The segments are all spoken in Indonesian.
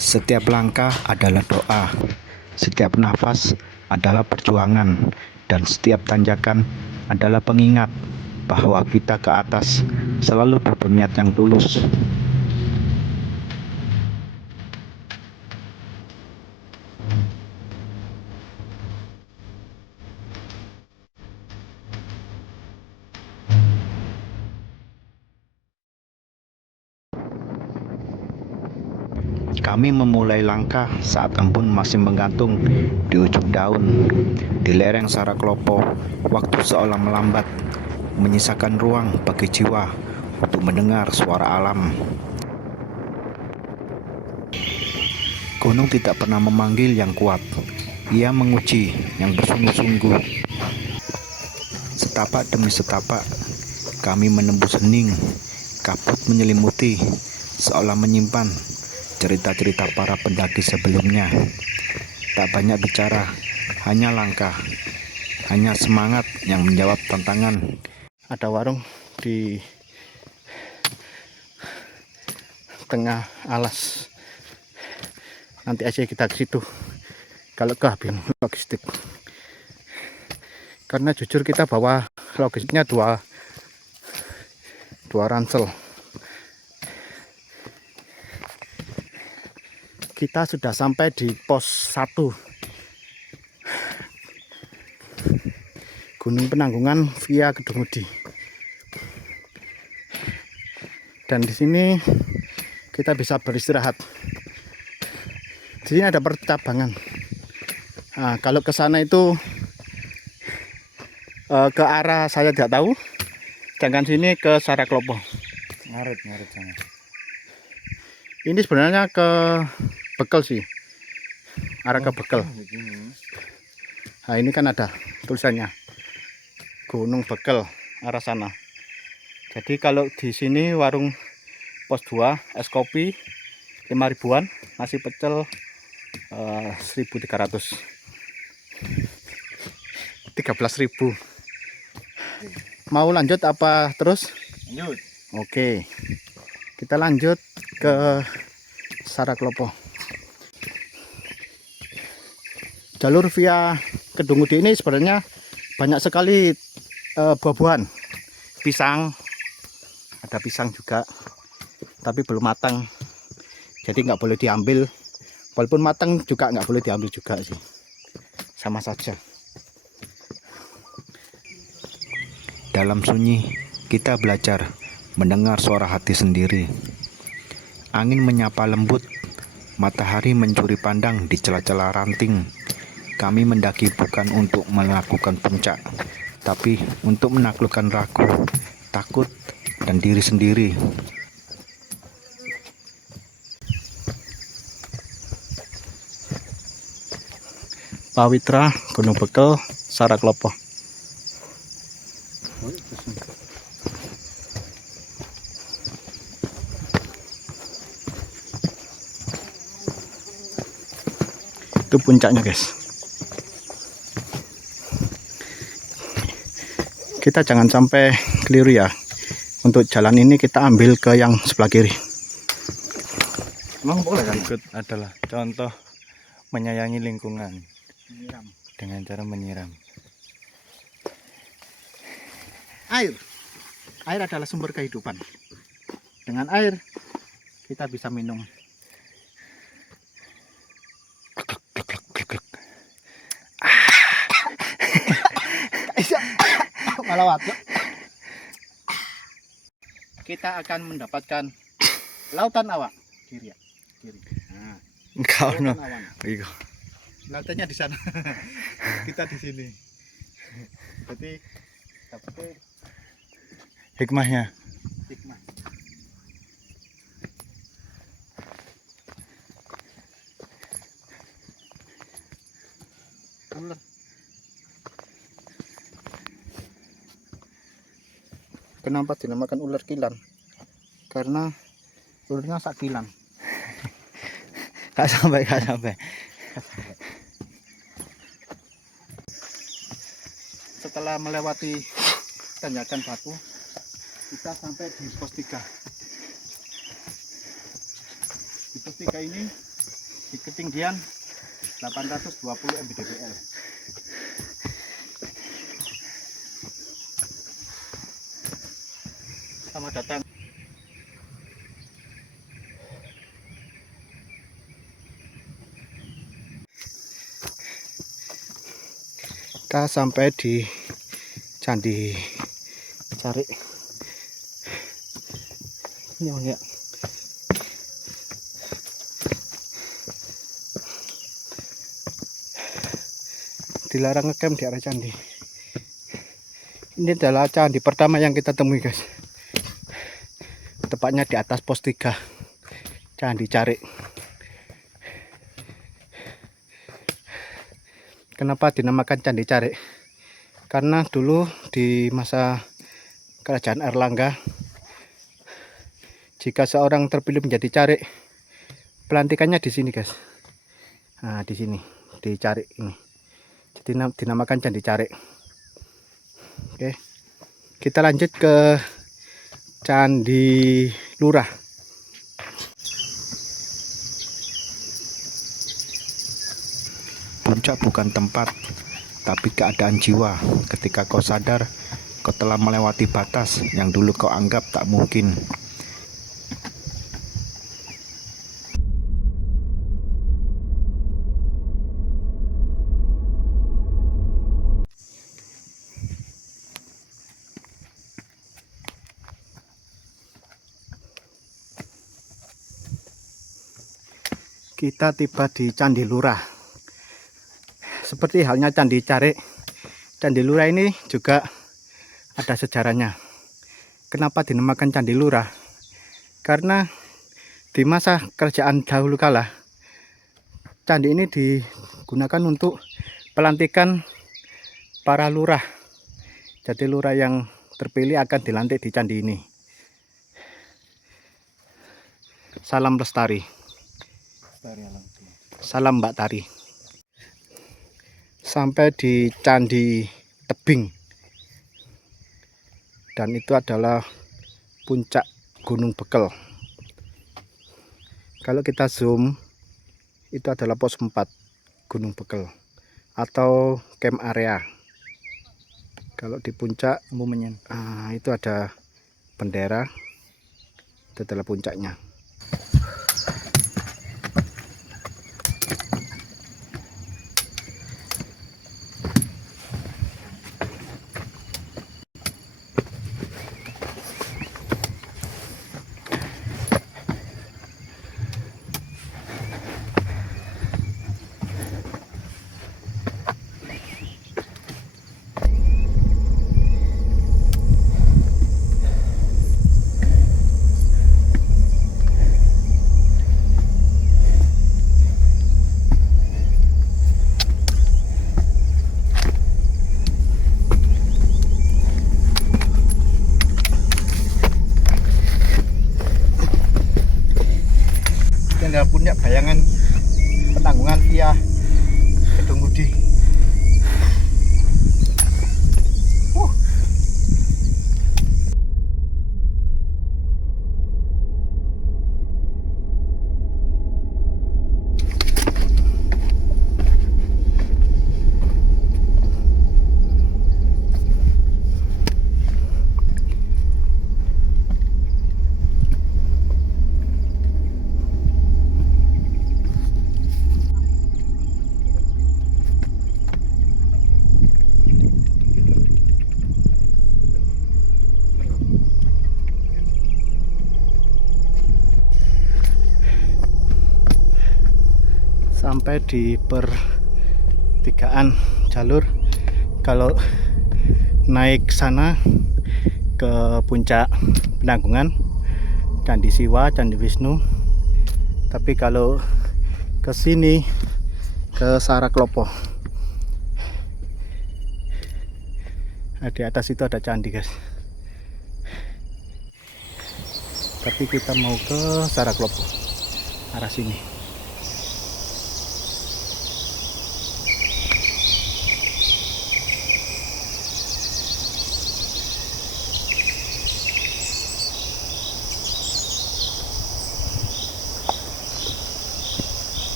Setiap langkah adalah doa, setiap nafas adalah perjuangan, dan setiap tanjakan adalah pengingat bahwa kita ke atas selalu berniat yang tulus. Kami memulai langkah saat embun masih menggantung di ujung daun. Di lereng Saraklopo, waktu seolah melambat, menyisakan ruang bagi jiwa untuk mendengar suara alam. Gunung tidak pernah memanggil yang kuat, ia menguji yang bersungguh-sungguh. Setapak demi setapak, kami menembus hening, kabut menyelimuti, seolah menyimpan cerita-cerita para pendaki sebelumnya. Tak banyak bicara, hanya langkah, hanya semangat yang menjawab tantangan. Ada warung di tengah alas. Nanti aja kita ke situ kalau kehabisan logistik. Karena jujur kita bawa logistiknya dua ransel. Kita sudah sampai di pos 1 Gunung Penanggungan via Kedungudi. Dan di sini kita bisa beristirahat. Di sini ada percabangan. Nah, kalau ke sana itu ke arah saya tidak tahu. Sedangkan sini ke Saraklopo. Ngarit sana. Ini sebenarnya ke Bekel sih. Arah ke Bekel. Nah, ini kan ada tulisannya Gunung Bekel arah sana. Jadi kalau di sini warung pos 2 es kopi 5.000-an, nasi pecel 1.300. 13.000. Mau lanjut apa terus? Lanjut. Oke. Kita lanjut ke Saraklopo. Jalur via Kedungudi ini sebenarnya banyak sekali buah-buahan. Pisang, ada pisang juga, tapi belum matang, jadi nggak boleh diambil. Walaupun matang juga nggak boleh diambil juga sih, sama saja. Dalam sunyi, kita belajar mendengar suara hati sendiri. Angin menyapa lembut, matahari mencuri pandang di celah-celah ranting. Kami mendaki bukan untuk melakukan puncak, tapi untuk menaklukkan ragu, takut, dan diri sendiri. Pawitra, Gunung Bekel, Saraklopo. Itu puncaknya, guys. Kita jangan sampai keliru ya. Untuk jalan ini kita ambil ke yang sebelah kiri. Emang boleh kan? Berikut adalah contoh menyayangi lingkungan dengan cara menyiram. Air adalah sumber kehidupan. Dengan air kita bisa minum. Malah waktu kita akan mendapatkan lautan awak kiri. Nah, Engkau no. lautannya di sana. Kita di sini. Jadi dapatnya Hikmahnya. hikmah. Ular. Kenapa dinamakan ular kilan? Karena ularnya sak kilan. Gak sampai. Setelah melewati tanjakan batu, kita sampai di pos 3. Di pos 3 ini di ketinggian 820 mdpl. Selamat datang. Kita sampai di Candi Carik. Ini bang ya. Dilarang ngecamp di area candi. Ini adalah candi pertama yang kita temui guys. Tepatnya di atas pos 3 Candi Carik. Kenapa dinamakan Candi Carik? Karena dulu di masa Kerajaan Airlangga, jika seorang terpilih menjadi carik, pelantikannya di sini guys. Nah di sini, di Carik ini. Jadi dinamakan Candi Carik. Oke, kita lanjut ke Candi Lurah. Puncak bukan tempat, tapi keadaan jiwa ketika kau sadar kau telah melewati batas yang dulu kau anggap tak mungkin. Kita tiba di Candi Lurah. Seperti halnya Candi Carik, Candi Lurah ini juga ada sejarahnya. Kenapa dinamakan Candi Lurah? Karena di masa kerajaan dahulu kala, candi ini digunakan untuk pelantikan para lurah. Jadi lurah yang terpilih akan dilantik di candi ini. Salam lestari. Salam Mbak Tari. Sampai di Candi Tebing, dan itu adalah puncak Gunung Bekel. Kalau kita zoom, itu adalah pos 4 Gunung Bekel atau camp area. Kalau di puncak itu ada bendera, itu adalah puncaknya. Anda punya bayangan penanggungan via Gedung Budi. Sampai di pertigaan jalur, kalau naik sana ke puncak Penanggungan, Candi Siwa, Candi Wisnu. Tapi kalau ke sini ke Saraklopo. Nah, di atas itu ada candi guys. Tapi kita mau ke Saraklopo, arah sini.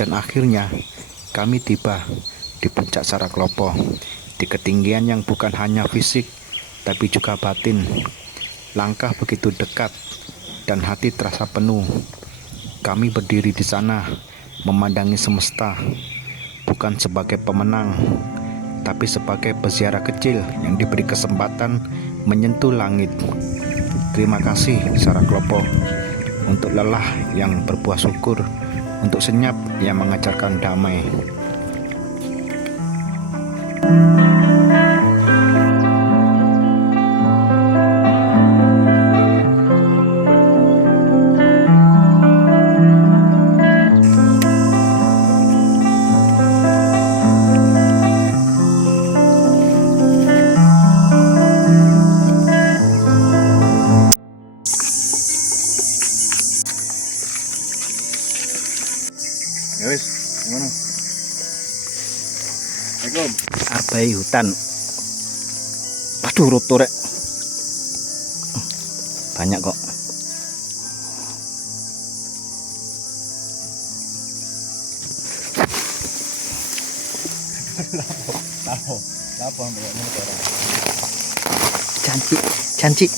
Dan akhirnya kami tiba di puncak Saraklopo, di ketinggian yang bukan hanya fisik tapi juga batin. Langkah begitu dekat dan hati terasa penuh. Kami berdiri di sana memandangi semesta, bukan sebagai pemenang tapi sebagai peziarah kecil yang diberi kesempatan menyentuh langit. Terima kasih Saraklopo untuk lelah yang berbuah syukur, untuk senyap yang mengajarkan damai. Ya wis, gimana? Assalamualaikum. Abai hutan. Aduh, roto rek. Banyak kok. Lapo ambek motor. Janji.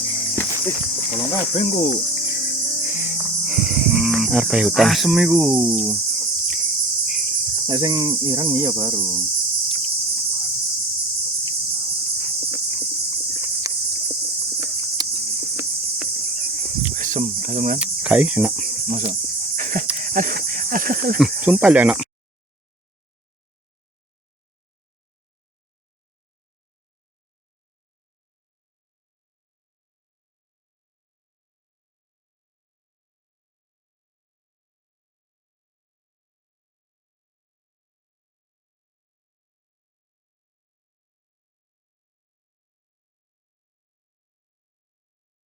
Kalau enggak bengku. Abai hutan. Asem iku. Nek sing ireng iya baru. Asem kan? Kai enak. Masa? Sumpah enak.